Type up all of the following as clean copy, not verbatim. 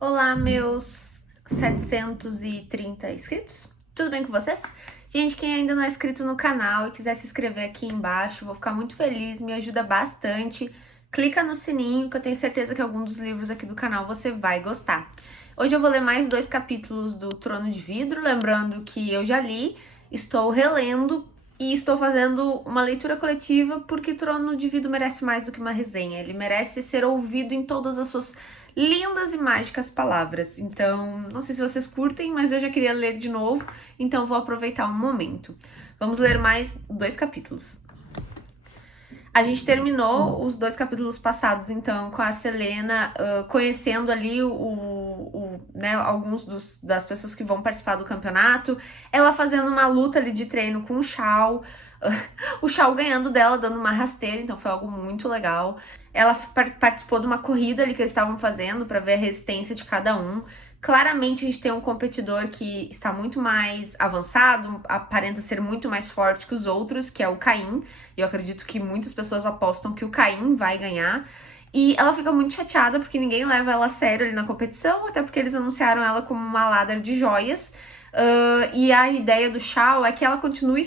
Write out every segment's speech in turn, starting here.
Olá, meus 730 inscritos. Tudo bem com vocês? Gente, quem ainda não é inscrito no canal e quiser se inscrever aqui embaixo, vou ficar muito feliz, me ajuda bastante. Clica no sininho que eu tenho certeza que algum dos livros aqui do canal você vai gostar. Hoje eu vou ler mais 2 capítulos do Trono de Vidro, lembrando que eu já li, estou relendo e estou fazendo uma leitura coletiva porque Trono de Vidro merece mais do que uma resenha. Ele merece ser ouvido em todas as suas lindas e mágicas palavras. Então, não sei se vocês curtem, mas eu já queria ler de novo, então vou aproveitar um momento. Vamos ler mais 2 capítulos. A gente terminou os 2 capítulos passados, então, com a Selena conhecendo ali né, alguns das pessoas que vão participar do campeonato, ela fazendo uma luta ali de treino com o Shao, o Shao ganhando dela, dando uma rasteira, então foi algo muito legal. Ela participou de uma corrida ali que eles estavam fazendo para ver a resistência de cada um. Claramente a gente tem um competidor que está muito mais avançado, aparenta ser muito mais forte que os outros, que é o Caim. E eu acredito que muitas pessoas apostam que o Caim vai ganhar. E ela fica muito chateada porque ninguém leva ela a sério ali na competição, até porque eles anunciaram ela como uma ladra de joias. E a ideia do Shao é que ela continue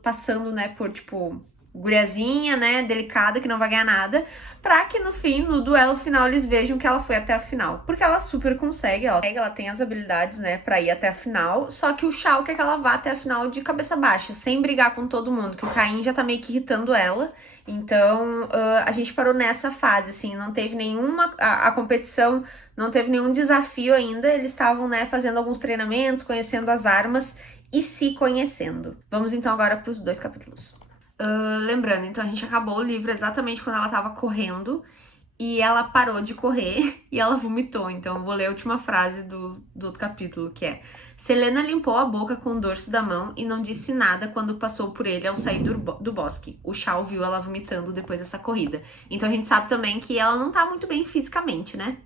passando, né, por, tipo, guriazinha, né, delicada, que não vai ganhar nada, pra que no fim, no duelo final, eles vejam que ela foi até a final. Porque ela super consegue, ela tem as habilidades, né, pra ir até a final, só que o Shao quer que ela vá até a final de cabeça baixa, sem brigar com todo mundo, que o Caim já tá meio que irritando ela. Então, a gente parou nessa fase, assim, não teve nenhuma... A competição não teve nenhum desafio ainda, eles estavam, né, fazendo alguns treinamentos, conhecendo as armas e se conhecendo. Vamos então agora pros 2 capítulos. Lembrando, então a gente acabou o livro exatamente quando ela tava correndo e ela parou de correr e ela vomitou. Então eu vou ler a última frase do outro capítulo, que é: Selena limpou a boca com o dorso da mão e não disse nada quando passou por ele ao sair do bosque. O Shao viu ela vomitando depois dessa corrida. Então a gente sabe também que ela não tá muito bem fisicamente, né?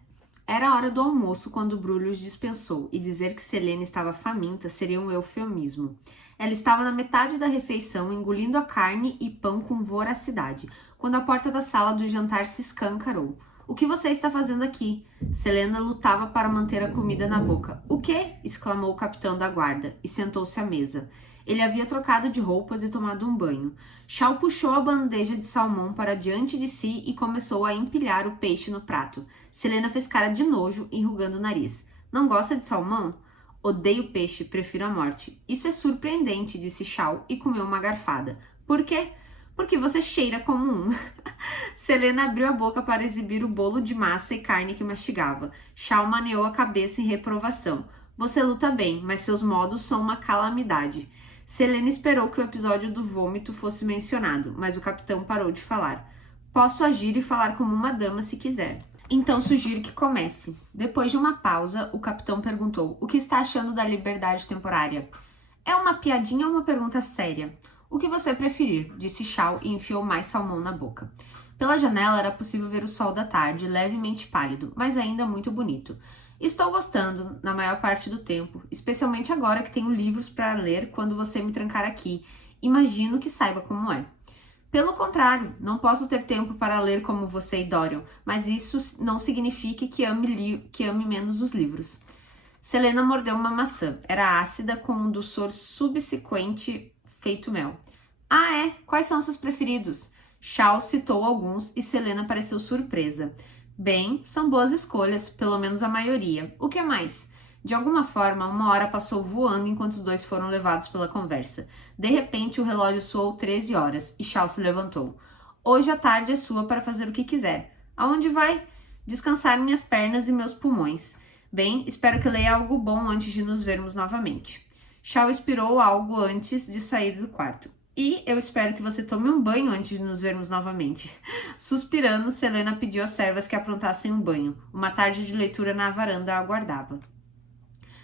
Era a hora do almoço quando Brulhos dispensou, e dizer que Selena estava faminta seria um eufemismo. Ela estava na metade da refeição, engolindo a carne e pão com voracidade, quando a porta da sala do jantar se escancarou. O que você está fazendo aqui? Selena lutava para manter a comida na boca. O quê? Exclamou o capitão da guarda, e sentou-se à mesa. Ele havia trocado de roupas e tomado um banho. Shao puxou a bandeja de salmão para diante de si e começou a empilhar o peixe no prato. Selena fez cara de nojo, enrugando o nariz. Não gosta de salmão? Odeio peixe, prefiro a morte. Isso é surpreendente, disse Shao e comeu uma garfada. Por quê? Porque você cheira como um. Selena abriu a boca para exibir o bolo de massa e carne que mastigava. Shao maneou a cabeça em reprovação. Você luta bem, mas seus modos são uma calamidade. Selena esperou que o episódio do vômito fosse mencionado, mas o capitão parou de falar. Posso agir e falar como uma dama se quiser. Então sugiro que comece. Depois de uma pausa, o capitão perguntou: o que está achando da liberdade temporária? É uma piadinha ou uma pergunta séria? O que você preferir, disse Shao e enfiou mais salmão na boca. Pela janela era possível ver o sol da tarde, levemente pálido, mas ainda muito bonito. Estou gostando, na maior parte do tempo, especialmente agora que tenho livros para ler quando você me trancar aqui. Imagino que saiba como é. Pelo contrário, não posso ter tempo para ler como você e Dorian, mas isso não significa que ame menos os livros. Selena mordeu uma maçã. Era ácida com um doçor subsequente feito mel. Ah, é? Quais são seus preferidos? Shao citou alguns e Selena pareceu surpresa. Bem, são boas escolhas, pelo menos a maioria. O que mais? De alguma forma, uma hora passou voando enquanto os dois foram levados pela conversa. De repente, o relógio soou 13 horas e Shao se levantou. Hoje a tarde é sua para fazer o que quiser. Aonde vai? Descansar minhas pernas e meus pulmões. Bem, espero que leia algo bom antes de nos vermos novamente. Shao expirou algo antes de sair do quarto. E eu espero que você tome um banho antes de nos vermos novamente. Suspirando, Selena pediu às servas que aprontassem um banho. Uma tarde de leitura na varanda a aguardava.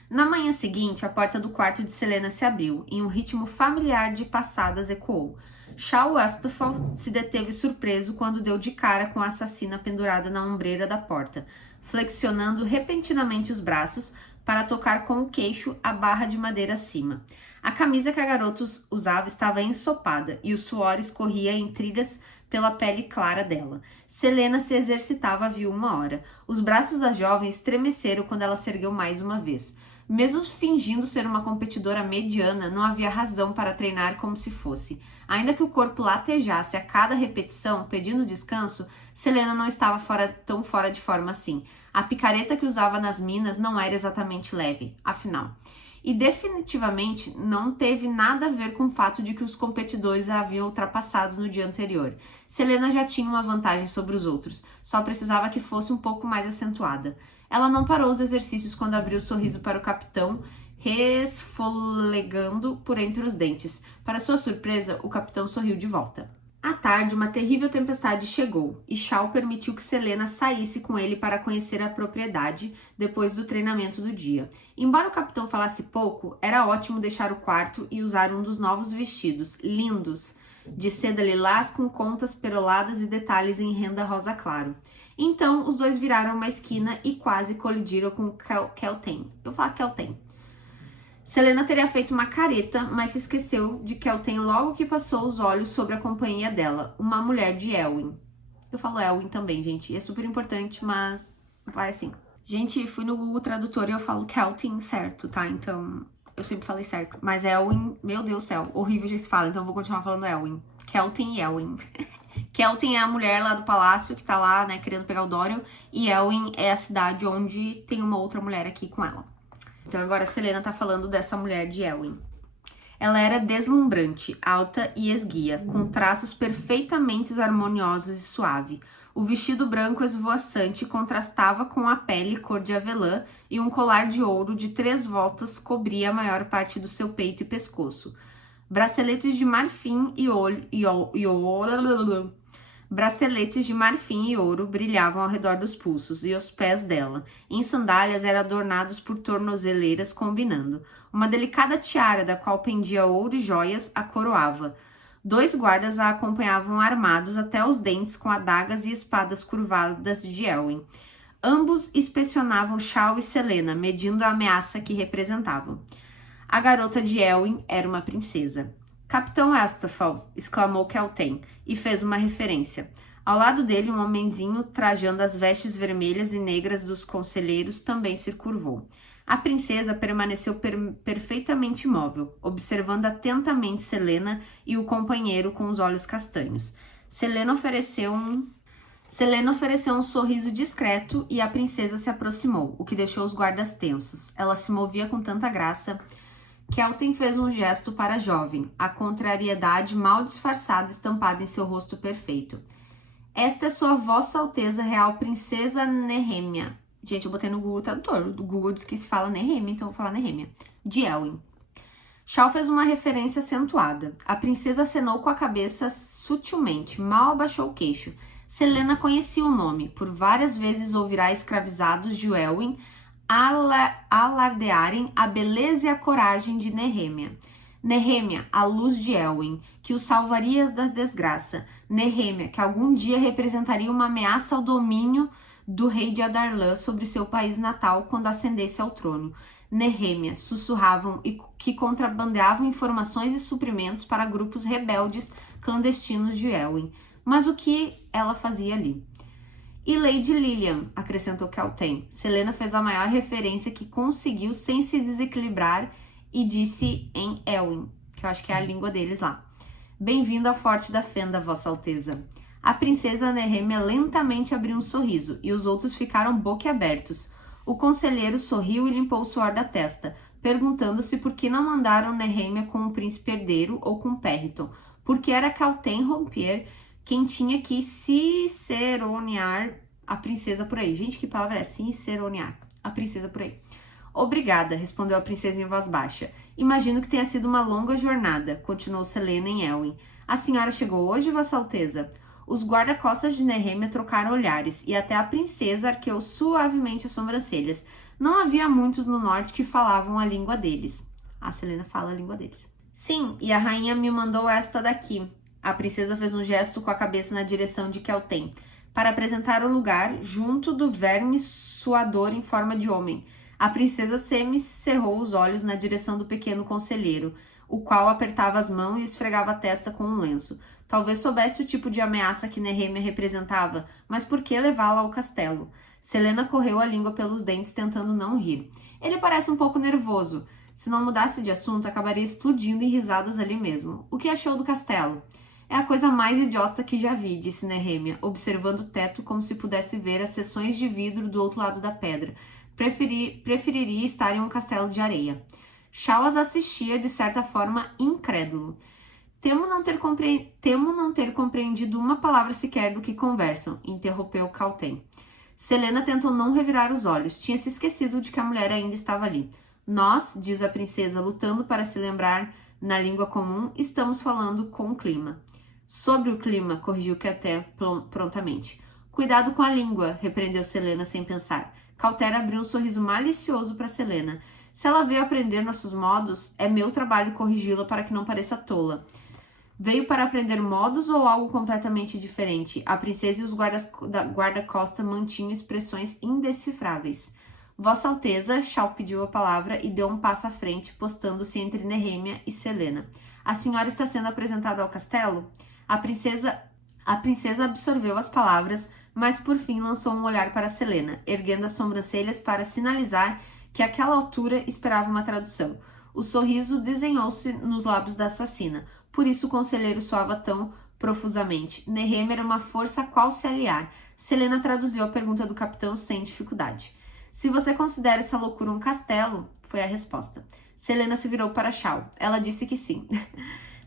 Na manhã seguinte, a porta do quarto de Selena se abriu e um ritmo familiar de passadas ecoou. Shao Astafal se deteve surpreso quando deu de cara com a assassina pendurada na ombreira da porta, flexionando repentinamente os braços para tocar com o queixo a barra de madeira acima. A camisa que a garota usava estava ensopada e o suor escorria em trilhas pela pele clara dela. Selena se exercitava havia 1 hora. Os braços da jovem estremeceram quando ela se ergueu mais uma vez. Mesmo fingindo ser uma competidora mediana, não havia razão para treinar como se fosse. Ainda que o corpo latejasse a cada repetição, pedindo descanso, Selena não estava tão fora de forma assim. A picareta que usava nas minas não era exatamente leve, afinal. E definitivamente não teve nada a ver com o fato de que os competidores a haviam ultrapassado no dia anterior. Selena já tinha uma vantagem sobre os outros, só precisava que fosse um pouco mais acentuada. Ela não parou os exercícios quando abriu o sorriso para o capitão, resfolegando por entre os dentes. Para sua surpresa, o capitão sorriu de volta. À tarde, uma terrível tempestade chegou, e Shaw permitiu que Selena saísse com ele para conhecer a propriedade depois do treinamento do dia. Embora o capitão falasse pouco, era ótimo deixar o quarto e usar um dos novos vestidos, lindos, de seda lilás com contas peroladas e detalhes em renda rosa claro. Então, os dois viraram uma esquina e quase colidiram com Kelten. Eu falo Kelten. Selena teria feito uma careta, mas se esqueceu de Kelten logo que passou os olhos sobre a companhia dela, uma mulher de Elwyn. Eu falo Elwyn também, gente, é super importante, mas vai assim. Gente, fui no Google Tradutor e eu falo Kelten certo, tá? Então, eu sempre falei certo. Mas Elwyn, meu Deus do céu, horrível já se fala, então eu vou continuar falando Elwyn. Kelten e Elwyn. Kelten é a mulher lá do palácio que tá lá, né, querendo pegar o Doriel, e Elwyn é a cidade onde tem uma outra mulher aqui com ela. Então agora a Selena tá falando dessa mulher de Elwyn. Ela era deslumbrante, alta e esguia, com traços perfeitamente harmoniosos e suave. O vestido branco esvoaçante contrastava com a pele cor de avelã e um colar de ouro de 3 voltas cobria a maior parte do seu peito e pescoço. Braceletes de marfim e Braceletes de marfim e ouro brilhavam ao redor dos pulsos e os pés dela. Em sandálias eram adornados por tornozeleiras combinando. Uma delicada tiara da qual pendia ouro e joias a coroava. 2 guardas a acompanhavam armados até os dentes com adagas e espadas curvadas de Elwyn. Ambos inspecionavam Shaw e Selena, medindo a ameaça que representavam. A garota de Elwyn era uma princesa. Capitão Astafel, exclamou Kelten, e fez uma referência. Ao lado dele, um homenzinho trajando as vestes vermelhas e negras dos conselheiros também se curvou. A princesa permaneceu perfeitamente imóvel, observando atentamente Selena e o companheiro com os olhos castanhos. Selena ofereceu um sorriso discreto e a princesa se aproximou, o que deixou os guardas tensos. Ela se movia com tanta graça. Kelten fez um gesto para a jovem, a contrariedade mal disfarçada estampada em seu rosto perfeito. Esta é sua vossa alteza real princesa Nehemia. Gente, eu botei no Google Tradutor. O Google diz que se fala Nehemia, então eu vou falar Nehemia. De Elwyn. Shaw fez uma referência acentuada. A princesa acenou com a cabeça sutilmente, mal abaixou o queixo. Selena conhecia o nome. Por várias vezes ouvirá escravizados de Elwyn alardearem a beleza e a coragem de Nehemia. Nehemia, a luz de Elwyn, que o salvaria da desgraça. Nehemia, que algum dia representaria uma ameaça ao domínio do rei de Adarlan sobre seu país natal quando ascendesse ao trono. Nehemia, sussurravam e que contrabandeavam informações e suprimentos para grupos rebeldes clandestinos de Elwyn. Mas o que ela fazia ali? E Lady Lilian, acrescentou Kelten. Selena fez a maior referência que conseguiu sem se desequilibrar e disse em Elwyn, que eu acho que é a língua deles lá. Bem-vindo ao Forte da Fenda, Vossa Alteza. A princesa Nehemia lentamente abriu um sorriso e os outros ficaram boquiabertos. O conselheiro sorriu e limpou o suor da testa, perguntando-se por que não mandaram Nehemia com o príncipe herdeiro ou com Perriton, porque era Kelten romper quem tinha que ciceronear a princesa por aí. Gente, que palavra é ciceronear? A princesa por aí. Obrigada, respondeu a princesa em voz baixa. Imagino que tenha sido uma longa jornada, continuou Selena em Elwyn. A senhora chegou hoje, Vossa Alteza? Os guarda-costas de Nehemia trocaram olhares e até a princesa arqueou suavemente as sobrancelhas. Não havia muitos no norte que falavam a língua deles. A Selena fala a língua deles. Sim, e a rainha me mandou esta daqui. A princesa fez um gesto com a cabeça na direção de Kelten, para apresentar o lugar junto do verme suador em forma de homem. A princesa semi-cerrou os olhos na direção do pequeno conselheiro. o qual apertava as mãos e esfregava a testa com um lenço. Talvez soubesse o tipo de ameaça que Nehemia representava, mas por que levá-la ao castelo? Selena correu a língua pelos dentes, tentando não rir. Ele parece um pouco nervoso. Se não mudasse de assunto, acabaria explodindo em risadas ali mesmo. O que achou do castelo? É a coisa mais idiota que já vi, disse Nehemia, observando o teto como se pudesse ver as seções de vidro do outro lado da pedra. Preferiria estar em um castelo de areia. Shaw as assistia de certa forma incrédulo. Temo não ter compreendido uma palavra sequer do que conversam, interrompeu Caltem. Selena tentou não revirar os olhos. Tinha se esquecido de que a mulher ainda estava ali. Nós, diz a princesa, lutando para se lembrar na língua comum, estamos falando com o clima. Sobre o clima, corrigiu Calté prontamente. Cuidado com a língua, repreendeu Selena sem pensar. Calté abriu um sorriso malicioso para Selena. Se ela veio aprender nossos modos, é meu trabalho corrigi-la para que não pareça tola. Veio para aprender modos ou algo completamente diferente? A princesa e os guarda-costa mantinham expressões indecifráveis. Vossa Alteza, Shaw pediu a palavra e deu um passo à frente, postando-se entre Nehemia e Selena. A senhora está sendo apresentada ao castelo? A princesa absorveu as palavras, mas por fim lançou um olhar para Selena, erguendo as sobrancelhas para sinalizar que àquela altura esperava uma tradução. O sorriso desenhou-se nos lábios da assassina, por isso o conselheiro soava tão profusamente. Nehemia era uma força a qual se aliar. Selena traduziu a pergunta do capitão sem dificuldade. Se você considera essa loucura um castelo, foi a resposta. Selena se virou para Shaw. Ela disse que sim.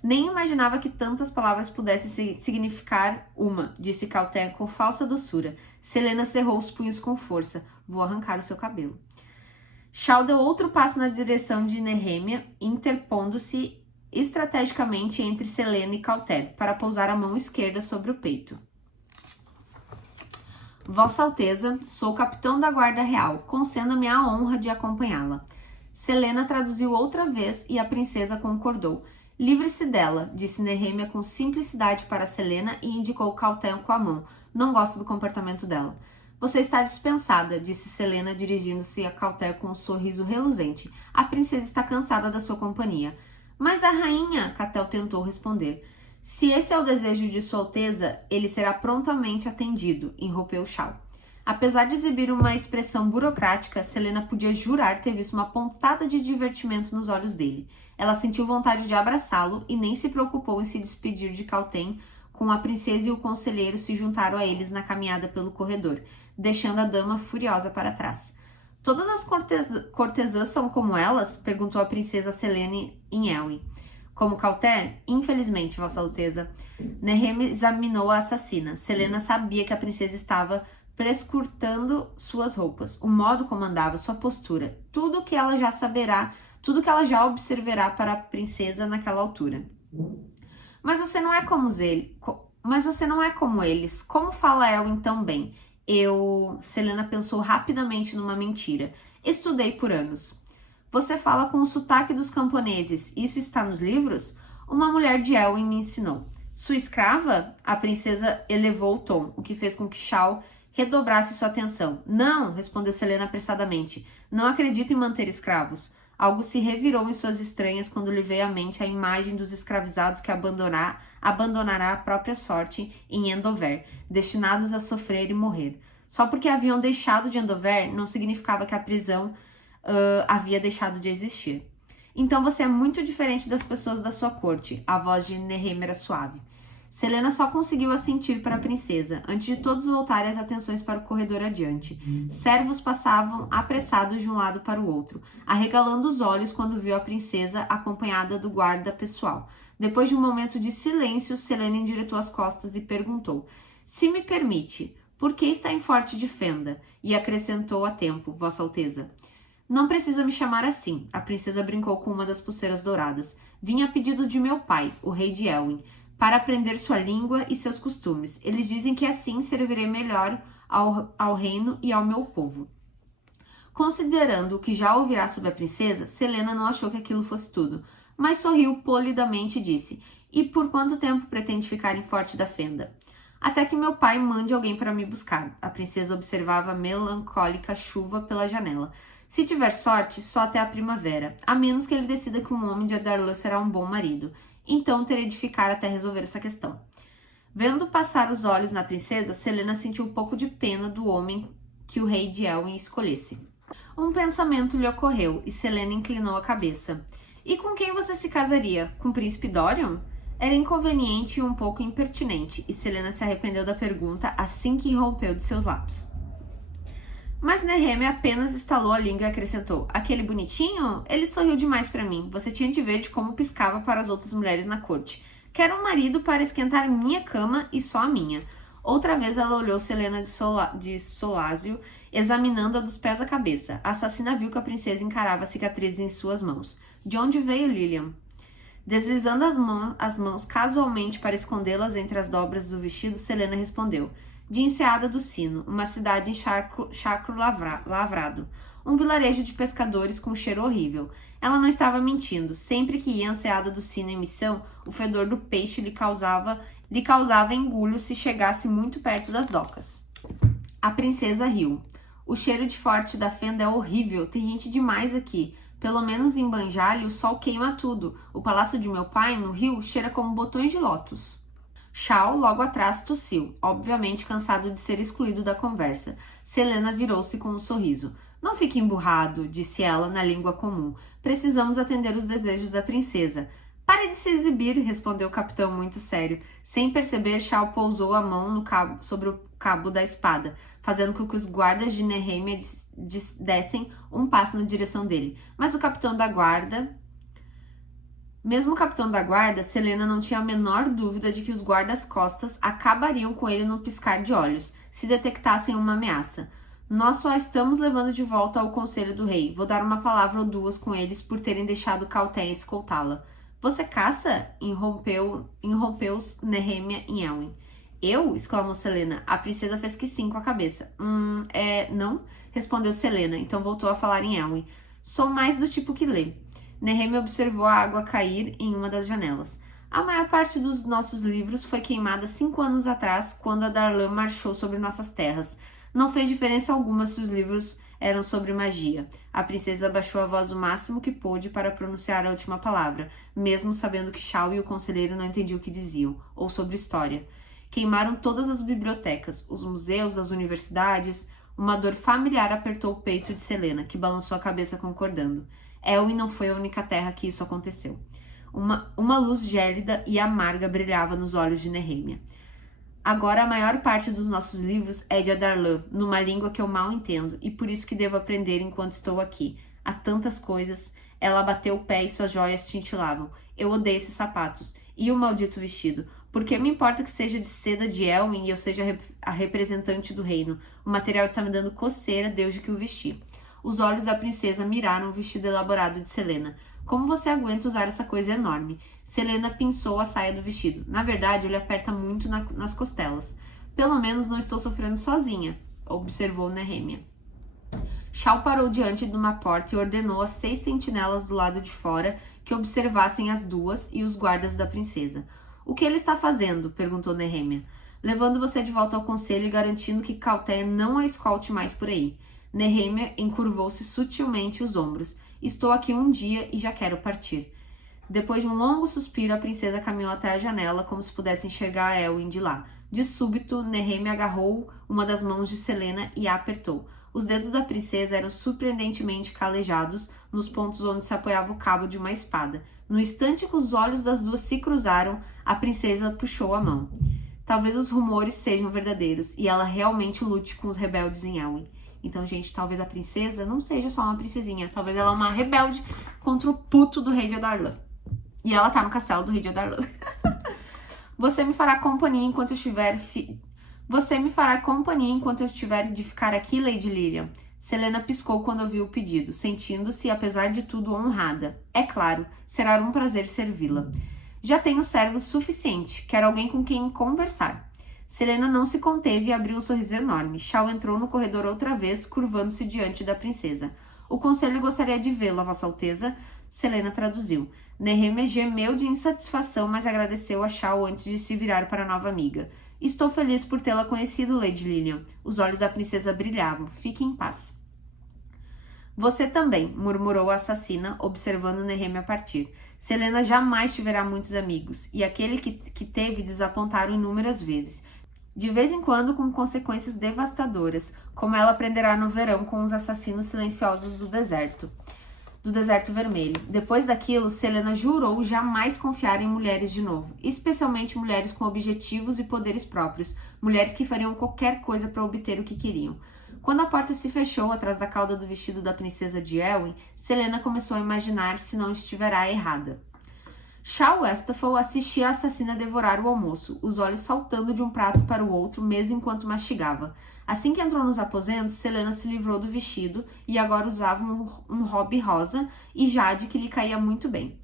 Nem imaginava que tantas palavras pudessem significar uma, disse Calté com falsa doçura. Selena cerrou os punhos com força. Vou arrancar o seu cabelo. Shaw deu outro passo na direção de Nehemia, interpondo-se estrategicamente entre Selena e Calté, para pousar a mão esquerda sobre o peito. Vossa Alteza, sou o capitão da guarda real, conceda-me a honra de acompanhá-la. Selena traduziu outra vez e a princesa concordou. Livre-se dela, disse Nehemia com simplicidade para Selena e indicou Calté com a mão. Não gosto do comportamento dela. Você está dispensada, disse Selena dirigindo-se a Calté com um sorriso reluzente. A princesa está cansada da sua companhia. Mas a rainha, Catel tentou responder. Se esse é o desejo de Sua Alteza, ele será prontamente atendido, interrompeu Shaw. Apesar de exibir uma expressão burocrática, Selena podia jurar ter visto uma pontada de divertimento nos olhos dele. Ela sentiu vontade de abraçá-lo e nem se preocupou em se despedir de Caltem, com a princesa e o conselheiro se juntaram a eles na caminhada pelo corredor, deixando a dama furiosa para trás. Todas as cortesãs são como elas? Perguntou a princesa Selene em Elwyn. Como Calté? Infelizmente, Vossa Alteza. Nehemia examinou a assassina. Selena sabia que a princesa estava prescrutando suas roupas, o modo como andava, sua postura, tudo que ela já observará para a princesa naquela altura. Mas você não é como eles. Como fala Elwyn tão bem? Selena pensou rapidamente numa mentira. Estudei por anos. Você fala com o sotaque dos camponeses. Isso está nos livros? Uma mulher de Elwyn me ensinou. Sua escrava? A princesa elevou o tom, o que fez com que Shaw redobrasse sua atenção. Não, respondeu Selena apressadamente. Não acredito em manter escravos. Algo se revirou em suas entranhas quando lhe veio à mente a imagem dos escravizados que abandonará a própria sorte em Endover, destinados a sofrer e morrer. Só porque haviam deixado de Endover não significava que a prisão havia deixado de existir. Então você é muito diferente das pessoas da sua corte. A voz de Nehemia era suave. Selena só conseguiu assentir para a princesa, antes de todos voltarem as atenções para o corredor adiante. Servos passavam apressados de um lado para o outro, arregalando os olhos quando viu a princesa acompanhada do guarda pessoal. Depois de um momento de silêncio, Selena endireitou as costas e perguntou: se me permite, por que está em forte de fenda? E acrescentou a tempo, Vossa Alteza. Não precisa me chamar assim, a princesa brincou com uma das pulseiras douradas. Vim a pedido de meu pai, o rei de Elwyn, para aprender sua língua e seus costumes. Eles dizem que assim servirei melhor ao reino e ao meu povo. Considerando o que já ouvirá sobre a princesa, Selena não achou que aquilo fosse tudo, mas sorriu polidamente e disse: e por quanto tempo pretende ficar em Forte da Fenda? Até que meu pai mande alguém para me buscar. A princesa observava a melancólica chuva pela janela. Se tiver sorte, só até a primavera, a menos que ele decida que um homem de Adarlan será um bom marido. Então terei de ficar até resolver essa questão. Vendo passar os olhos na princesa, Selena sentiu um pouco de pena do homem que o rei de Elwyn escolhesse. Um pensamento lhe ocorreu e Selena inclinou a cabeça. E com quem você se casaria? Com o príncipe Dorian? Era inconveniente e um pouco impertinente, e Selena se arrependeu da pergunta assim que rompeu de seus lábios. Mas Nehemia apenas estalou a língua e acrescentou: aquele bonitinho? Ele sorriu demais para mim. Você tinha de ver de como piscava para as outras mulheres na corte. Quero um marido para esquentar minha cama e só a minha. Outra vez ela olhou Selena de solázio, examinando-a dos pés à cabeça. A assassina viu que a princesa encarava cicatrizes em suas mãos. De onde veio Lilian? Deslizando as mãos casualmente para escondê-las entre as dobras do vestido, Selena respondeu: de Enseada do Sino, uma cidade em Chacro Lavrado, um vilarejo de pescadores com um cheiro horrível. Ela não estava mentindo. Sempre que ia a Enseada do Sino em missão, o fedor do peixe lhe causava engulho se chegasse muito perto das docas. A princesa riu. O cheiro de forte da fenda é horrível, tem gente demais aqui. Pelo menos em Banjali o sol queima tudo. O palácio de meu pai, no rio, cheira como botões de lótus. Shao logo atrás tossiu, obviamente cansado de ser excluído da conversa. Selena virou-se com um sorriso. Não fique emburrado, disse ela na língua comum. Precisamos atender os desejos da princesa. Pare de se exibir, respondeu o capitão muito sério. Sem perceber, Shao pousou a mão sobre o cabo da espada, fazendo com que os guardas de Nehemia dessem um passo na direção dele. Mesmo o capitão da guarda, Selena não tinha a menor dúvida de que os guardas-costas acabariam com ele num piscar de olhos, se detectassem uma ameaça. Nós só estamos levando de volta ao conselho do rei. Vou dar uma palavra ou duas com eles por terem deixado Caltéia escoltá-la. Você caça? Interrompeu Nehemia em Elwyn. Eu? Exclamou Selena. A princesa fez que sim com a cabeça. Não? Respondeu Selena, então voltou a falar em Elwyn. Sou mais do tipo que lê. Nehemia observou a água cair em uma das janelas. A maior parte dos nossos livros foi queimada 5 anos atrás, quando a Darlan marchou sobre nossas terras. Não fez diferença alguma se os livros eram sobre magia. A princesa abaixou a voz o máximo que pôde para pronunciar a última palavra, mesmo sabendo que Shao e o conselheiro não entendiam o que diziam, ou sobre história. Queimaram todas as bibliotecas, os museus, as universidades. Uma dor familiar apertou o peito de Selena, que balançou a cabeça concordando. Elwyn não foi a única terra que isso aconteceu. Uma luz gélida e amarga brilhava nos olhos de Nehemia. Agora a maior parte dos nossos livros é de Adarlan, numa língua que eu mal entendo, e por isso que devo aprender enquanto estou aqui. Há tantas coisas. Ela bateu o pé e suas joias cintilavam. Eu odeio esses sapatos. E o maldito vestido. Por que me importa que seja de seda de Elwyn e eu seja a representante do reino? O material está me dando coceira desde que o vesti. Os olhos da princesa miraram o vestido elaborado de Selena. Como você aguenta usar essa coisa enorme? Selena pinçou a saia do vestido. Na verdade, ele aperta muito nas costelas. Pelo menos não estou sofrendo sozinha, observou Nehemia. Shao parou diante de uma porta e ordenou às 6 sentinelas do lado de fora que observassem as duas e os guardas da princesa. O que ele está fazendo? Perguntou Nehemia. Levando você de volta ao conselho e garantindo que Caltéia não a escolte mais por aí. Nehemia encurvou-se sutilmente os ombros. Estou aqui um dia e já quero partir. Depois de um longo suspiro, a princesa caminhou até a janela, como se pudesse enxergar a Elwyn de lá. De súbito, Nehemia agarrou uma das mãos de Selena e a apertou. Os dedos da princesa eram surpreendentemente calejados nos pontos onde se apoiava o cabo de uma espada. No instante que os olhos das duas se cruzaram, a princesa puxou a mão. Talvez os rumores sejam verdadeiros e ela realmente lute com os rebeldes em Elwyn. Então, gente, talvez a princesa não seja só uma princesinha. Talvez ela é uma rebelde contra o puto do rei de Adarlan. E ela tá no castelo do rei de Adarlan. Você me fará companhia enquanto eu estiver... de ficar aqui, Lady Lilian. Selena piscou quando ouviu o pedido, sentindo-se, apesar de tudo, honrada. É claro, será um prazer servi-la. Já tenho servos suficiente. Quero alguém com quem conversar. Selena não se conteve e abriu um sorriso enorme. Shao entrou no corredor outra vez, curvando-se diante da princesa. O conselho gostaria de vê-la, Vossa Alteza. Selena traduziu. Nehemia gemeu de insatisfação, mas agradeceu a Shao antes de se virar para a nova amiga. Estou feliz por tê-la conhecido, Lady Lilian. Os olhos da princesa brilhavam. Fique em paz. Você também, murmurou a assassina, observando Nehemia partir. Selena jamais tiverá muitos amigos, e aquele que teve desapontaram inúmeras vezes. De vez em quando com consequências devastadoras, como ela aprenderá no verão com os assassinos silenciosos do deserto vermelho. Depois daquilo, Selena jurou jamais confiar em mulheres de novo, especialmente mulheres com objetivos e poderes próprios, mulheres que fariam qualquer coisa para obter o que queriam. Quando a porta se fechou atrás da cauda do vestido da princesa de Elwyn, Selena começou a imaginar se não estiverá errada. Shao Westphal assistia a assassina devorar o almoço, os olhos saltando de um prato para o outro mesmo enquanto mastigava. Assim que entrou nos aposentos, Selena se livrou do vestido e agora usava um hobby rosa e jade que lhe caía muito bem.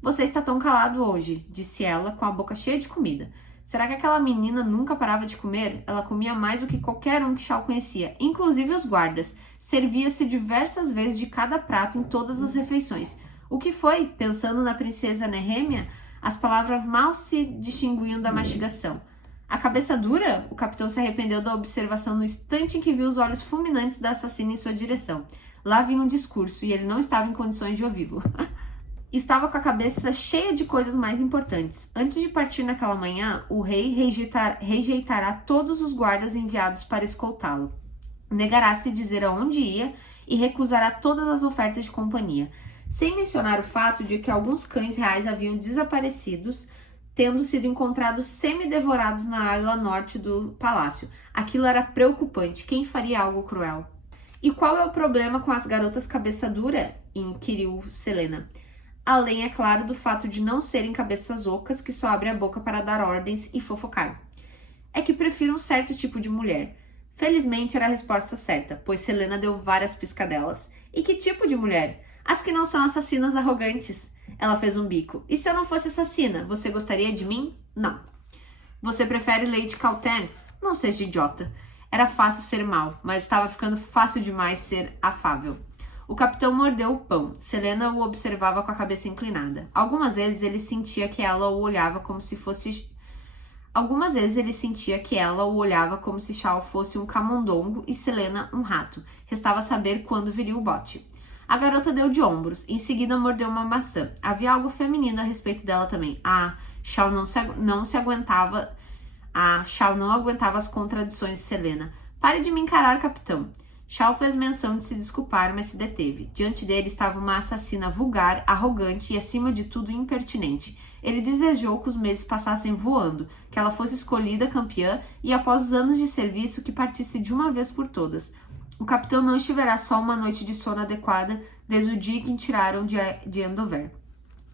Você está tão calado hoje, disse ela, com a boca cheia de comida. Será que aquela menina nunca parava de comer? Ela comia mais do que qualquer um que Shao conhecia, inclusive os guardas. Servia-se diversas vezes de cada prato em todas as refeições. O que foi? Pensando na princesa Nehemia, as palavras mal se distinguiam da mastigação. A cabeça dura? O capitão se arrependeu da observação no instante em que viu os olhos fulminantes da assassina em sua direção. Lá vinha um discurso e ele não estava em condições de ouvi-lo. Estava com a cabeça cheia de coisas mais importantes. Antes de partir naquela manhã, o rei rejeitará todos os guardas enviados para escoltá-lo. Negará-se dizer aonde ia e recusará todas as ofertas de companhia. Sem mencionar o fato de que alguns cães reais haviam desaparecido, tendo sido encontrados semi-devorados na ala norte do palácio. Aquilo era preocupante. Quem faria algo cruel? E qual é o problema com as garotas cabeça dura? Inquiriu Selena. Além, é claro, do fato de não serem cabeças ocas que só abrem a boca para dar ordens e fofocar. É que prefiro um certo tipo de mulher. Felizmente era a resposta certa, pois Selena deu várias piscadelas. E que tipo de mulher? As que não são assassinas arrogantes. Ela fez um bico. E se eu não fosse assassina, você gostaria de mim? Não. Você prefere Lady Caltern? Não seja idiota. Era fácil ser mau, mas estava ficando fácil demais ser afável. O capitão mordeu o pão. Selena o observava com a cabeça inclinada. Algumas vezes ele sentia que ela o olhava como se Shao fosse um camundongo e Selena um rato. Restava saber quando viria o bote. A garota deu de ombros. Em seguida mordeu uma maçã. Havia algo feminino a respeito dela também. Shao não aguentava as contradições de Selena. Pare de me encarar, capitão. Shao fez menção de se desculpar, mas se deteve. Diante dele estava uma assassina vulgar, arrogante e, acima de tudo, impertinente. Ele desejou que os meses passassem voando, que ela fosse escolhida campeã e, após os anos de serviço, que partisse de uma vez por todas. O capitão não estiverá só uma noite de sono adequada desde o dia que tiraram de Endover.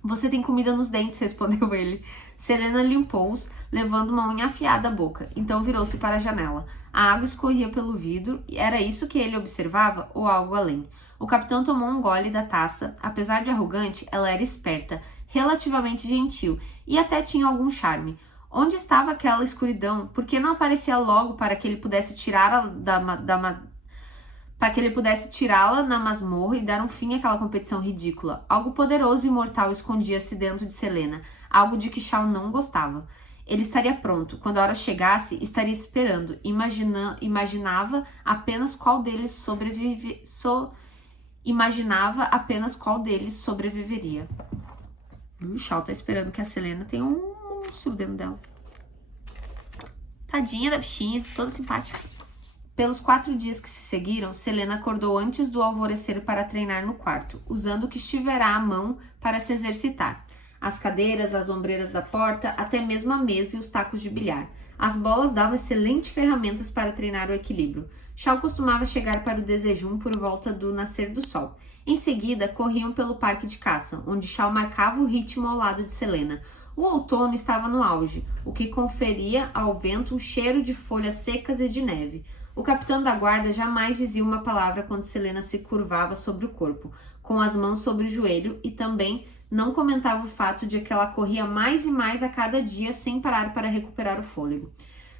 Você tem comida nos dentes, respondeu ele. Selena limpou-os, levando uma unha afiada à boca. Então virou-se para a janela. A água escorria pelo vidro. Era isso que ele observava ou algo além? O capitão tomou um gole da taça. Apesar de arrogante, ela era esperta, relativamente gentil e até tinha algum charme. Onde estava aquela escuridão? Por que não aparecia logo para que ele pudesse tirá-la na masmorra e dar um fim àquela competição ridícula? Algo poderoso e mortal escondia-se dentro de Selena, algo de que Shao não gostava. Ele estaria pronto. Quando a hora chegasse, estaria esperando. Imaginava apenas qual deles sobreviveria. O Shao tá esperando que a Selena tenha um monstro dentro dela. Tadinha da bichinha, toda simpática. Pelos 4 dias que se seguiram, Selena acordou antes do alvorecer para treinar no quarto, usando o que estiverá à mão para se exercitar. As cadeiras, as ombreiras da porta, até mesmo a mesa e os tacos de bilhar. As bolas davam excelentes ferramentas para treinar o equilíbrio. Shao costumava chegar para o desejum por volta do nascer do sol. Em seguida, corriam pelo parque de caça, onde Shao marcava o ritmo ao lado de Selena. O outono estava no auge, o que conferia ao vento um cheiro de folhas secas e de neve. O capitão da guarda jamais dizia uma palavra quando Selena se curvava sobre o corpo, com as mãos sobre o joelho, e também não comentava o fato de que ela corria mais e mais a cada dia sem parar para recuperar o fôlego.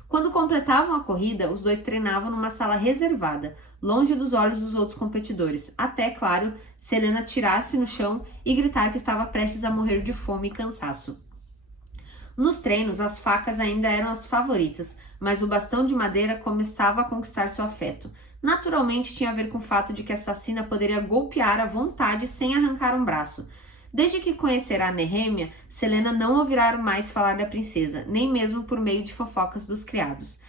Quando completavam a corrida, os dois treinavam numa sala reservada, longe dos olhos dos outros competidores, até, claro, Selena tirar-se no chão e gritar que estava prestes a morrer de fome e cansaço. Nos treinos, as facas ainda eram as favoritas, mas o bastão de madeira começava a conquistar seu afeto. Naturalmente tinha a ver com o fato de que a assassina poderia golpear à vontade sem arrancar um braço. Desde que conhecera a Nehemia, Selena não ouvirá mais falar da princesa, nem mesmo por meio de fofocas dos criados.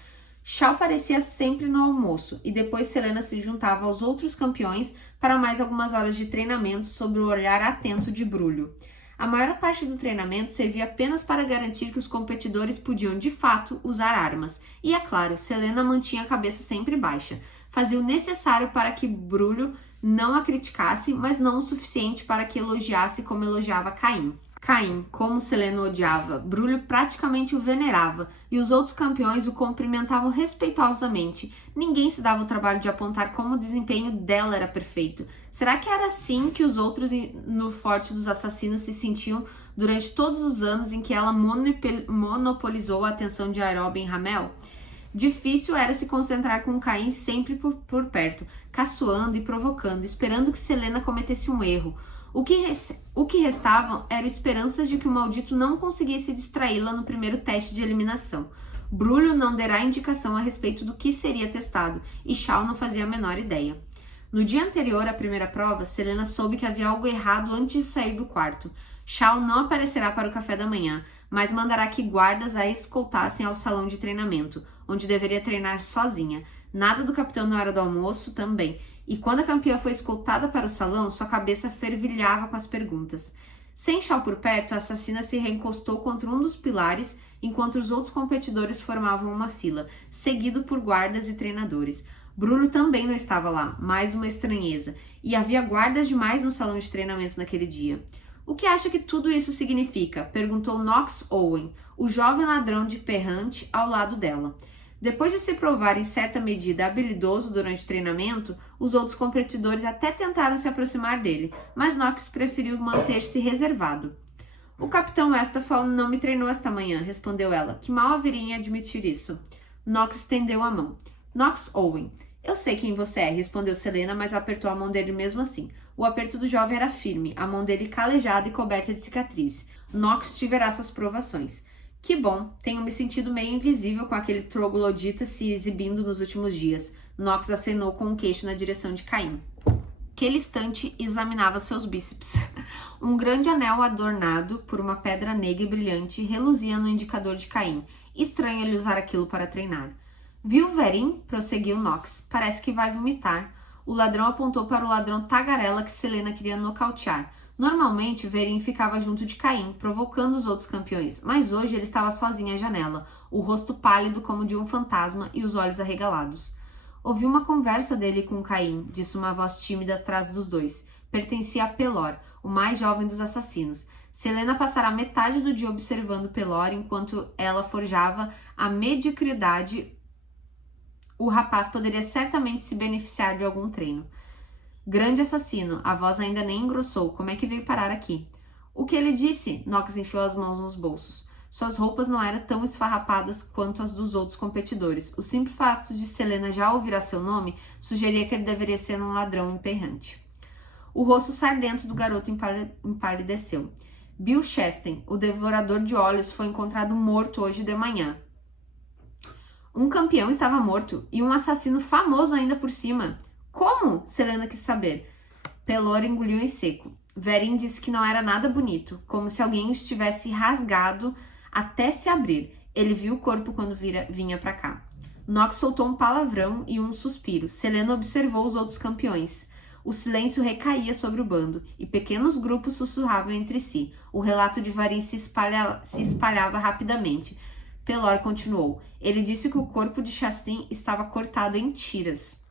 Shao parecia sempre no almoço, e depois Selena se juntava aos outros campeões para mais algumas horas de treinamento sob o olhar atento de Brulho. A maior parte do treinamento servia apenas para garantir que os competidores podiam, de fato, usar armas. E, é claro, Selena mantinha a cabeça sempre baixa. Fazia o necessário para que Brulho não a criticasse, mas não o suficiente para que elogiasse como elogiava Caim. Caim, como Selena o odiava, Brulho praticamente o venerava, e os outros campeões o cumprimentavam respeitosamente. Ninguém se dava o trabalho de apontar como o desempenho dela era perfeito. Será que era assim que os outros no Forte dos Assassinos se sentiam durante todos os anos em que ela monopolizou a atenção de Aroba em Hamel? Difícil era se concentrar com Caim sempre por perto, caçoando e provocando, esperando que Selena cometesse um erro. O que restavam eram esperanças de que o maldito não conseguisse distraí-la no primeiro teste de eliminação. Brulho não derá indicação a respeito do que seria testado, e Shao não fazia a menor ideia. No dia anterior à primeira prova, Selena soube que havia algo errado antes de sair do quarto. Shao não aparecerá para o café da manhã, mas mandará que guardas a escoltassem ao salão de treinamento, onde deveria treinar sozinha. Nada do capitão na hora do almoço também. E quando a campeã foi escoltada para o salão, sua cabeça fervilhava com as perguntas. Sem Shao por perto, a assassina se reencostou contra um dos pilares, enquanto os outros competidores formavam uma fila, seguido por guardas e treinadores. Brulho também não estava lá, mais uma estranheza, e havia guardas demais no salão de treinamento naquele dia. O que acha que tudo isso significa? Perguntou Knox Owen, o jovem ladrão de Perrante, ao lado dela. Depois de se provar em certa medida habilidoso durante o treinamento, os outros competidores até tentaram se aproximar dele, mas Knox preferiu manter-se reservado. O capitão Westphal não me treinou esta manhã, respondeu ela, que mal haveria em admitir isso. Knox estendeu a mão. Knox Owen. Eu sei quem você é, respondeu Selena, mas apertou a mão dele mesmo assim. O aperto do jovem era firme, a mão dele calejada e coberta de cicatriz. Knox tiverá suas provações. Que bom, tenho me sentido meio invisível com aquele troglodita se exibindo nos últimos dias. Knox acenou com o queixo na direção de Caim. Aquele instante examinava seus bíceps. Um grande anel adornado por uma pedra negra e brilhante reluzia no indicador de Caim. Estranho ele usar aquilo para treinar. Viu, Verin? Prosseguiu Knox. Parece que vai vomitar. O ladrão apontou para o ladrão tagarela que Selena queria nocautear. Normalmente, Verin ficava junto de Caim, provocando os outros campeões, mas hoje ele estava sozinho à janela, o rosto pálido como de um fantasma e os olhos arregalados. Ouvi uma conversa dele com Caim, disse uma voz tímida atrás dos dois. Pertencia a Pelor, o mais jovem dos assassinos. Selena passará metade do dia observando Pelor enquanto ela forjava a mediocridade. O rapaz poderia certamente se beneficiar de algum treino. Grande assassino, a voz ainda nem engrossou. Como é que veio parar aqui? O que ele disse? Knox enfiou as mãos nos bolsos. Suas roupas não eram tão esfarrapadas quanto as dos outros competidores. O simples fato de Selena já ouvir seu nome sugeria que ele deveria ser um ladrão emperrante. O rosto sardento do garoto empalideceu. Bill Chesten, o devorador de olhos, foi encontrado morto hoje de manhã. Um campeão estava morto e um assassino famoso ainda por cima. Como? Selena quis saber. Pelor engoliu em seco. Verin disse que não era nada bonito, como se alguém o estivesse rasgado até se abrir. Ele viu o corpo quando vinha para cá. Knox soltou um palavrão e um suspiro. Selena observou os outros campeões. O silêncio recaía sobre o bando, e pequenos grupos sussurravam entre si. O relato de Verin se espalhava rapidamente. Pelor continuou. Ele disse que o corpo de Chastain estava cortado em tiras.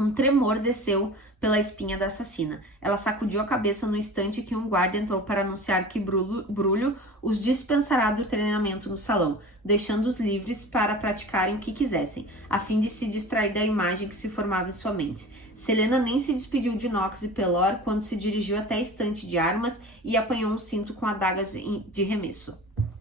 Um tremor desceu pela espinha da assassina. Ela sacudiu a cabeça no instante que um guarda entrou para anunciar que Brulho os dispensará do treinamento no salão, deixando-os livres para praticarem o que quisessem, a fim de se distrair da imagem que se formava em sua mente. Selena nem se despediu de Knox e Pelor quando se dirigiu até a estante de armas e apanhou um cinto com adagas de remesso.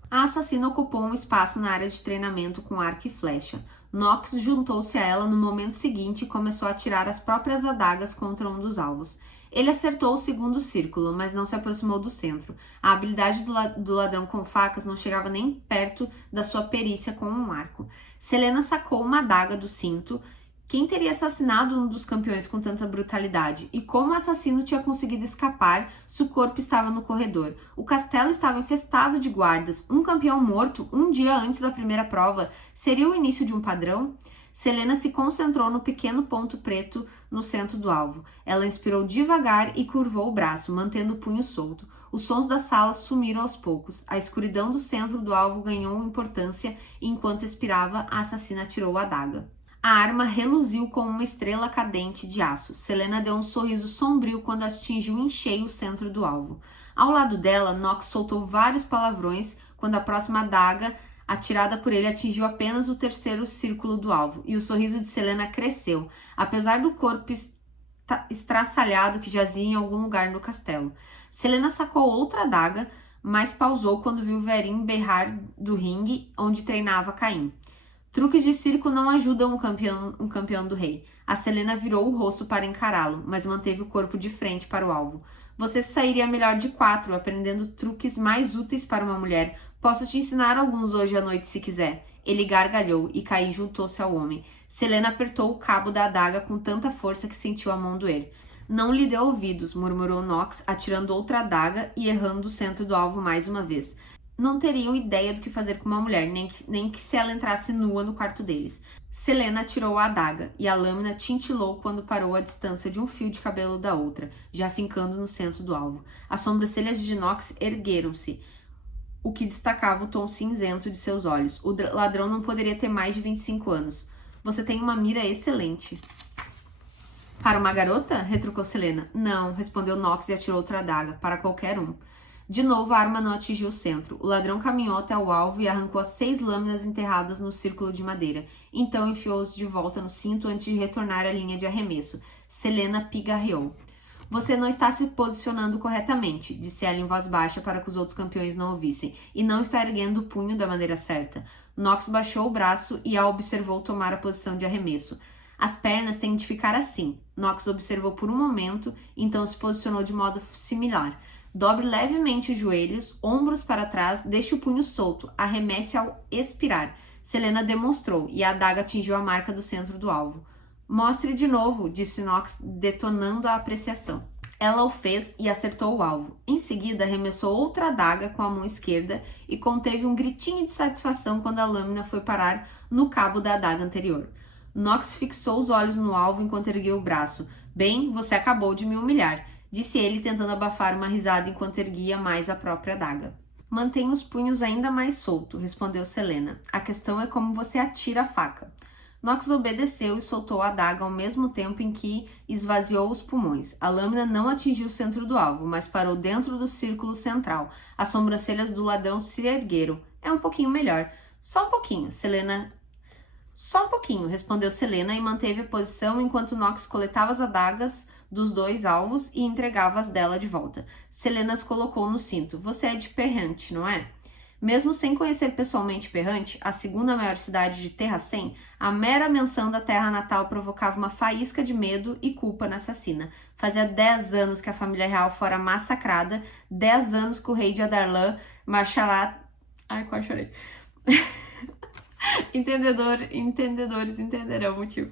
A assassina ocupou um espaço na área de treinamento com arco e flecha. Knox juntou-se a ela no momento seguinte e começou a atirar as próprias adagas contra um dos alvos. Ele acertou o segundo círculo, mas não se aproximou do centro. A habilidade do ladrão com facas não chegava nem perto da sua perícia com um arco. Selena sacou uma adaga do cinto. Quem teria assassinado um dos campeões com tanta brutalidade? E como o assassino tinha conseguido escapar se o corpo estava no corredor? O castelo estava infestado de guardas. Um campeão morto um dia antes da primeira prova seria o início de um padrão? Selena se concentrou no pequeno ponto preto no centro do alvo. Ela inspirou devagar e curvou o braço, mantendo o punho solto. Os sons da sala sumiram aos poucos. A escuridão do centro do alvo ganhou importância e enquanto expirava, a assassina atirou a adaga. A arma reluziu como uma estrela cadente de aço. Selena deu um sorriso sombrio quando atingiu em cheio o centro do alvo. Ao lado dela, Nox soltou vários palavrões quando a próxima adaga atirada por ele atingiu apenas o terceiro círculo do alvo, e o sorriso de Selena cresceu, apesar do corpo estraçalhado que jazia em algum lugar no castelo. Selena sacou outra adaga, mas pausou quando viu Verin berrar do ringue onde treinava Caim. Truques de circo não ajudam um campeão do rei. A Selena virou o rosto para encará-lo, mas manteve o corpo de frente para o alvo. Você sairia melhor de 4, aprendendo truques mais úteis para uma mulher. Posso te ensinar alguns hoje à noite se quiser. Ele gargalhou e Caim juntou-se ao homem. Selena apertou o cabo da adaga com tanta força que sentiu a mão doer. Não lhe dê ouvidos, murmurou Nox, atirando outra adaga e errando o centro do alvo mais uma vez. Não teriam ideia do que fazer com uma mulher, nem que se ela entrasse nua no quarto deles. Selena atirou a adaga, e a lâmina tintilou quando parou à distância de um fio de cabelo da outra, já fincando no centro do alvo. As sobrancelhas de Nox ergueram-se, o que destacava o tom cinzento de seus olhos. O ladrão não poderia ter mais de 25 anos. Você tem uma mira excelente. Para uma garota? Retrucou Selena. Não, respondeu Nox e atirou outra adaga, para qualquer um. De novo, a arma não atingiu o centro. O ladrão caminhou até o alvo e arrancou as 6 lâminas enterradas no círculo de madeira. Então enfiou-os de volta no cinto antes de retornar à linha de arremesso. Selena pigarreou. Você não está se posicionando corretamente, disse ela em voz baixa para que os outros campeões não ouvissem, e não está erguendo o punho da maneira certa. Nox baixou o braço e a observou tomar a posição de arremesso. As pernas têm de ficar assim. Nox observou por um momento, então se posicionou de modo similar. Dobre levemente os joelhos, ombros para trás, deixe o punho solto, arremesse ao expirar. Selena demonstrou, e a adaga atingiu a marca do centro do alvo. Mostre de novo, disse Nox, detonando a apreciação. Ela o fez e acertou o alvo. Em seguida, arremessou outra adaga com a mão esquerda e conteve um gritinho de satisfação quando a lâmina foi parar no cabo da adaga anterior. Nox fixou os olhos no alvo enquanto ergueu o braço. Bem, você acabou de me humilhar, disse ele tentando abafar uma risada enquanto erguia mais a própria adaga. Mantenha os punhos ainda mais solto, respondeu Selena. A questão é como você atira a faca. Nox obedeceu e soltou a adaga ao mesmo tempo em que esvaziou os pulmões. A lâmina não atingiu o centro do alvo, mas parou dentro do círculo central. As sobrancelhas do ladrão se ergueram. É um pouquinho melhor. Só um pouquinho, Só um pouquinho, respondeu Selena e manteve a posição enquanto Nox coletava as adagas dos 2 alvos e entregava as dela de volta. Selena as colocou no cinto. Você é de Perrante, não é? Mesmo sem conhecer pessoalmente Perrante, a segunda maior cidade de Terracem, a mera menção da terra natal provocava uma faísca de medo e culpa na assassina. Fazia 10 anos que a família real fora massacrada, 10 anos que o rei de Adarlan, Marchalat... Ai, quase chorei. Entendedores entenderão o motivo.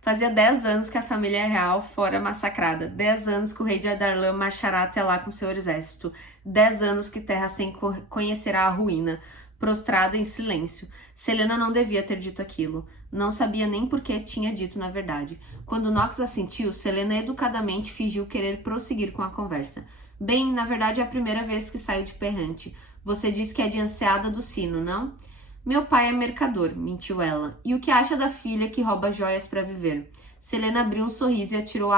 Fazia 10 anos que a família real fora massacrada. 10 anos que o rei de Adarlan marchará até lá com seu exército. 10 anos que Terracem conhecerá a ruína, prostrada em silêncio. Selena não devia ter dito aquilo. Não sabia nem por que tinha dito na verdade. Quando Nox assentiu, Selena educadamente fingiu querer prosseguir com a conversa. Bem, na verdade é a primeira vez que saio de Perrante. Você disse que é de Enseada do Sino, não? Meu pai é mercador, mentiu ela. E o que acha da filha que rouba joias para viver? Selena abriu um sorriso e atirou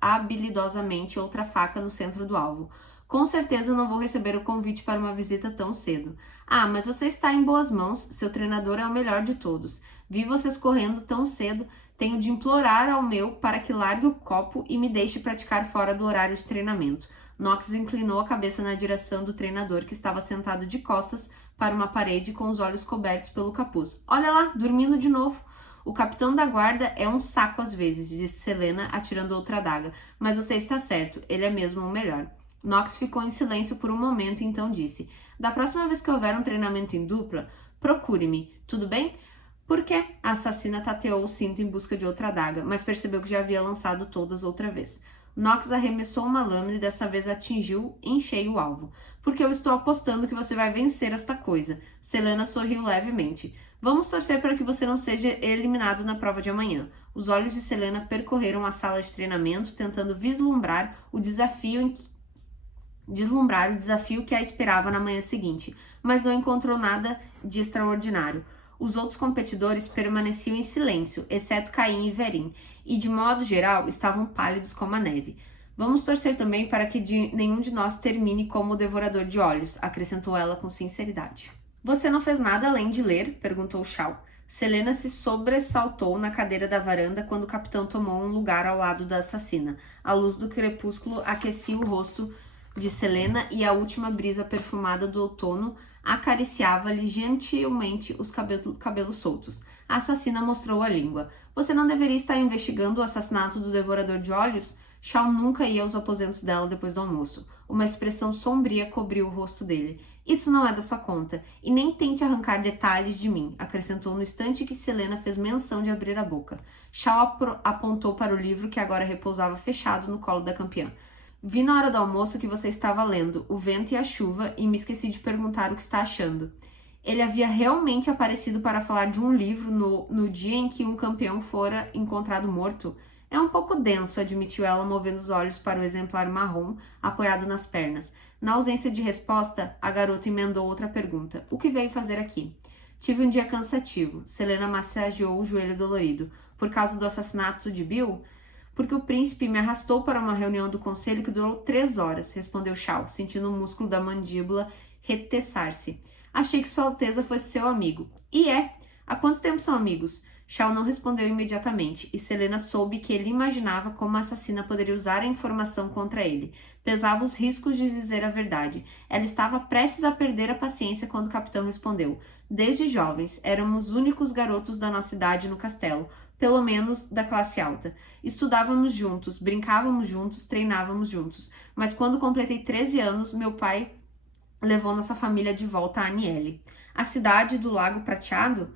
habilidosamente outra faca no centro do alvo. Com certeza não vou receber o convite para uma visita tão cedo. Ah, mas você está em boas mãos, seu treinador é o melhor de todos. Vi vocês correndo tão cedo, tenho de implorar ao meu para que largue o copo e me deixe praticar fora do horário de treinamento. Nox inclinou a cabeça na direção do treinador que estava sentado de costas para uma parede com os olhos cobertos pelo capuz. Olha lá, dormindo de novo. O capitão da guarda é um saco às vezes, disse Selena, atirando outra adaga. Mas você está certo, ele é mesmo o melhor. Nox ficou em silêncio por um momento e então disse: da próxima vez que houver um treinamento em dupla, procure-me, tudo bem? Por quê? A assassina tateou o cinto em busca de outra adaga, mas percebeu que já havia lançado todas outra vez. Nox arremessou uma lâmina e dessa vez atingiu em cheio o alvo. Porque eu estou apostando que você vai vencer esta coisa. Selena sorriu levemente. Vamos torcer para que você não seja eliminado na prova de amanhã. Os olhos de Selena percorreram a sala de treinamento, tentando vislumbrar o desafio que a esperava na manhã seguinte, mas não encontrou nada de extraordinário. Os outros competidores permaneciam em silêncio, exceto Caim e Verin, e de modo geral estavam pálidos como a neve. Vamos torcer também para que nenhum de nós termine como o devorador de olhos, acrescentou ela com sinceridade. Você não fez nada além de ler? Perguntou Shao. Selena se sobressaltou na cadeira da varanda quando o capitão tomou um lugar ao lado da assassina. A luz do crepúsculo aquecia o rosto de Selena e a última brisa perfumada do outono acariciava-lhe gentilmente os cabelos soltos. A assassina mostrou a língua. Você não deveria estar investigando o assassinato do devorador de olhos? Shao nunca ia aos aposentos dela depois do almoço. Uma expressão sombria cobriu o rosto dele. Isso não é da sua conta, e nem tente arrancar detalhes de mim, acrescentou no instante que Selena fez menção de abrir a boca. Shao apontou para o livro que agora repousava fechado no colo da campeã. Vi na hora do almoço que você estava lendo O Vento e a Chuva e me esqueci de perguntar o que está achando. Ele havia realmente aparecido para falar de um livro no dia em que um campeão fora encontrado morto? É um pouco denso, admitiu ela, movendo os olhos para o exemplar marrom apoiado nas pernas. Na ausência de resposta, a garota emendou outra pergunta. O que veio fazer aqui? Tive um dia cansativo. Selena massageou o joelho dolorido. Por causa do assassinato de Bill? Porque o príncipe me arrastou para uma reunião do conselho que durou 3 horas, respondeu Shao, sentindo o músculo da mandíbula reteçar-se. Achei que Sua Alteza fosse seu amigo. E é. Há quanto tempo são amigos? Shao não respondeu imediatamente, e Selena soube que ele imaginava como a assassina poderia usar a informação contra ele. Pesava os riscos de dizer a verdade. Ela estava prestes a perder a paciência quando o capitão respondeu. Desde jovens, éramos os únicos garotos da nossa idade no castelo, pelo menos da classe alta. Estudávamos juntos, brincávamos juntos, treinávamos juntos. Mas quando completei 13 anos, meu pai levou nossa família de volta a Aniele. A cidade do Lago Prateado?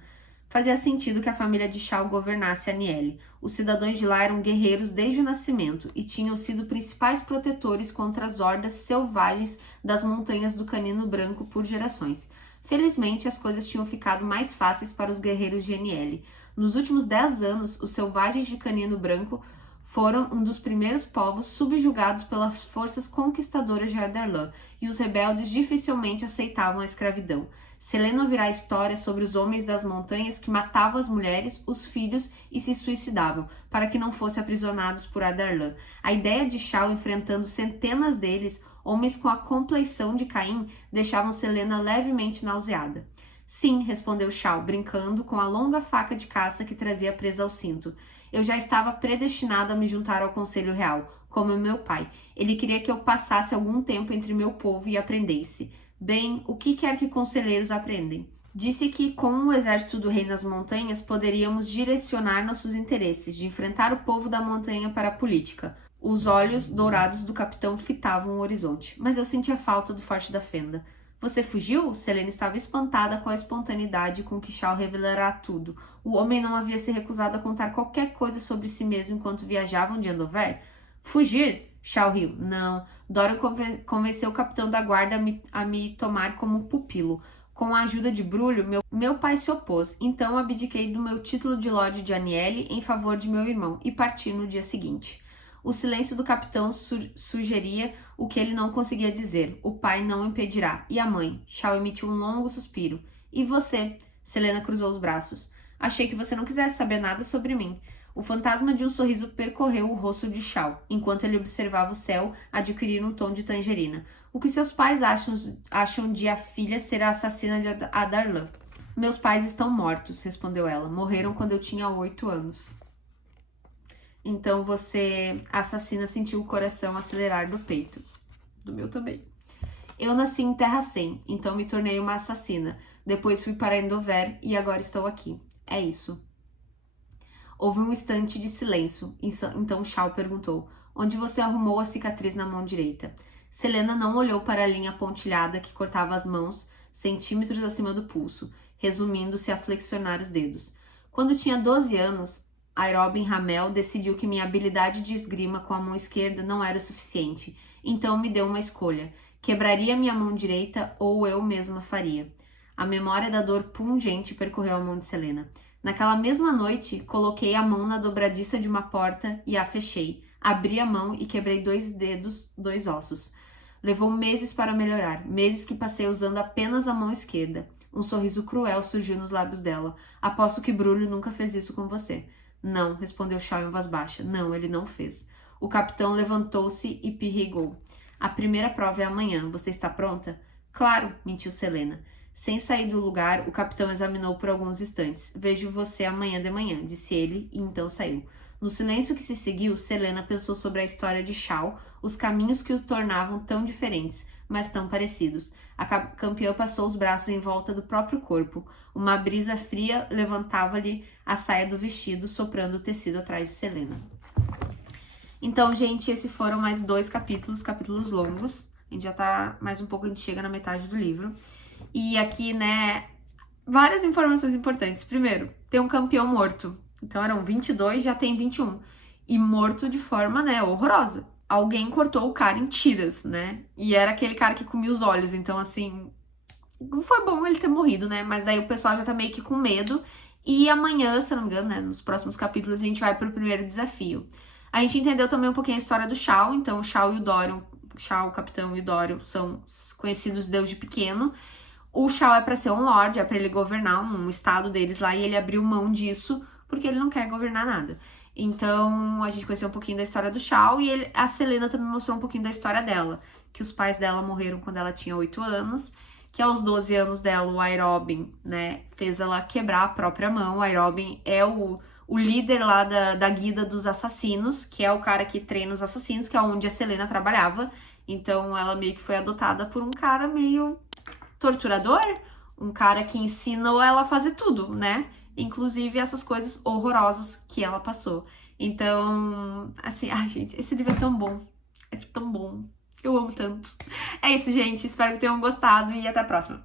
Fazia sentido que a família de Shao governasse Aniele. Os cidadãos de lá eram guerreiros desde o nascimento e tinham sido principais protetores contra as hordas selvagens das montanhas do Canino Branco por gerações. Felizmente, as coisas tinham ficado mais fáceis para os guerreiros de Aniele. Nos últimos 10 anos, os selvagens de Canino Branco foram um dos primeiros povos subjugados pelas forças conquistadoras de Adarlan, e os rebeldes dificilmente aceitavam a escravidão. Selena ouvirá histórias sobre os homens das montanhas que matavam as mulheres, os filhos e se suicidavam, para que não fossem aprisionados por Adarlan. A ideia de Shao enfrentando centenas deles, homens com a compleição de Caim, deixavam Selena levemente nauseada. Sim, respondeu Shao, brincando com a longa faca de caça que trazia presa ao cinto. Eu já estava predestinado a me juntar ao Conselho Real, como meu pai. Ele queria que eu passasse algum tempo entre meu povo e aprendesse. Bem, o que quer que conselheiros aprendem? Disse que, com o exército do rei nas montanhas, poderíamos direcionar nossos interesses, de enfrentar o povo da montanha para a política. Os olhos dourados do capitão fitavam o horizonte, mas eu sentia falta do Forte da Fenda. Você fugiu? Selena estava espantada com a espontaneidade com que Shao revelará tudo. O homem não havia se recusado a contar qualquer coisa sobre si mesmo enquanto viajavam de Andover? Fugir? Shao riu. Não. Dorian convenceu o capitão da guarda a me tomar como pupilo. Com a ajuda de Brulho, meu pai se opôs, então abdiquei do meu título de Lorde de Aniele em favor de meu irmão e parti no dia seguinte. O silêncio do capitão sugeria o que ele não conseguia dizer. O pai não o impedirá. E a mãe? Shao emitiu um longo suspiro. E você? Selena cruzou os braços. Achei que você não quisesse saber nada sobre mim. O fantasma de um sorriso percorreu o rosto de Shao, enquanto ele observava o céu adquirir um tom de tangerina. O que seus pais acham de a filha ser a assassina de Adarlan? Meus pais estão mortos, respondeu ela. Morreram quando eu tinha 8 anos. Então a assassina, sentiu o coração acelerar do peito. Do meu também. Eu nasci em Terra 100, então me tornei uma assassina. Depois fui para Endover e agora estou aqui. É isso. Houve um instante de silêncio. Então Shao perguntou: onde você arrumou a cicatriz na mão direita? Selena não olhou para a linha pontilhada que cortava as mãos centímetros acima do pulso, resumindo-se a flexionar os dedos. Quando tinha 12 anos, Airobin Hamel decidiu que minha habilidade de esgrima com a mão esquerda não era suficiente, então me deu uma escolha. Quebraria minha mão direita ou eu mesma faria. A memória da dor pungente percorreu a mão de Selena. Naquela mesma noite, coloquei a mão na dobradiça de uma porta e a fechei. Abri a mão e quebrei 2 dedos, 2 ossos. Levou meses para melhorar, meses que passei usando apenas a mão esquerda. Um sorriso cruel surgiu nos lábios dela. Aposto que Brulho nunca fez isso com você. Não, respondeu Shao em voz baixa. Não, ele não fez. O capitão levantou-se e pirrigou. A primeira prova é amanhã. Você está pronta? Claro, mentiu Selena. Sem sair do lugar, o capitão examinou por alguns instantes. Vejo você amanhã de manhã, disse ele, e então saiu. No silêncio que se seguiu, Selena pensou sobre a história de Shao, os caminhos que os tornavam tão diferentes, mas tão parecidos. A campeã passou os braços em volta do próprio corpo. Uma brisa fria levantava-lhe a saia do vestido, soprando o tecido atrás de Selena. Então, gente, esses foram mais 2 capítulos longos. A gente já tá mais um pouco, a gente chega na metade do livro. E aqui, né, várias informações importantes. Primeiro, tem um campeão morto. Então eram 22, já tem 21. E morto de forma, né, horrorosa. Alguém cortou o cara em tiras, né? E era aquele cara que comia os olhos. Então, assim, não foi bom ele ter morrido, né? Mas daí o pessoal já tá meio que com medo. E amanhã, se eu não me engano, né, nos próximos capítulos, a gente vai pro primeiro desafio. A gente entendeu também um pouquinho a história do Shao. Então, o Shao e o Dorion, Shao, o capitão e o Dorion são conhecidos desde pequeno. O Shao é pra ser um lord, é pra ele governar um estado deles lá. E ele abriu mão disso porque ele não quer governar nada. Então, a gente conheceu um pouquinho da história do Shao e a Selena também mostrou um pouquinho da história dela, que os pais dela morreram quando ela tinha 8 anos, que aos 12 anos dela, o Airobin, né, fez ela quebrar a própria mão. O Airobin é o líder lá da guilda dos assassinos, que é o cara que treina os assassinos, que é onde a Selena trabalhava. Então, ela meio que foi adotada por um cara meio torturador, um cara que ensinou ela a fazer tudo, né? Inclusive essas coisas horrorosas que ela passou. Então, assim, ai, gente, esse livro é tão bom. É tão bom. Eu amo tanto. É isso, gente. Espero que tenham gostado e até a próxima.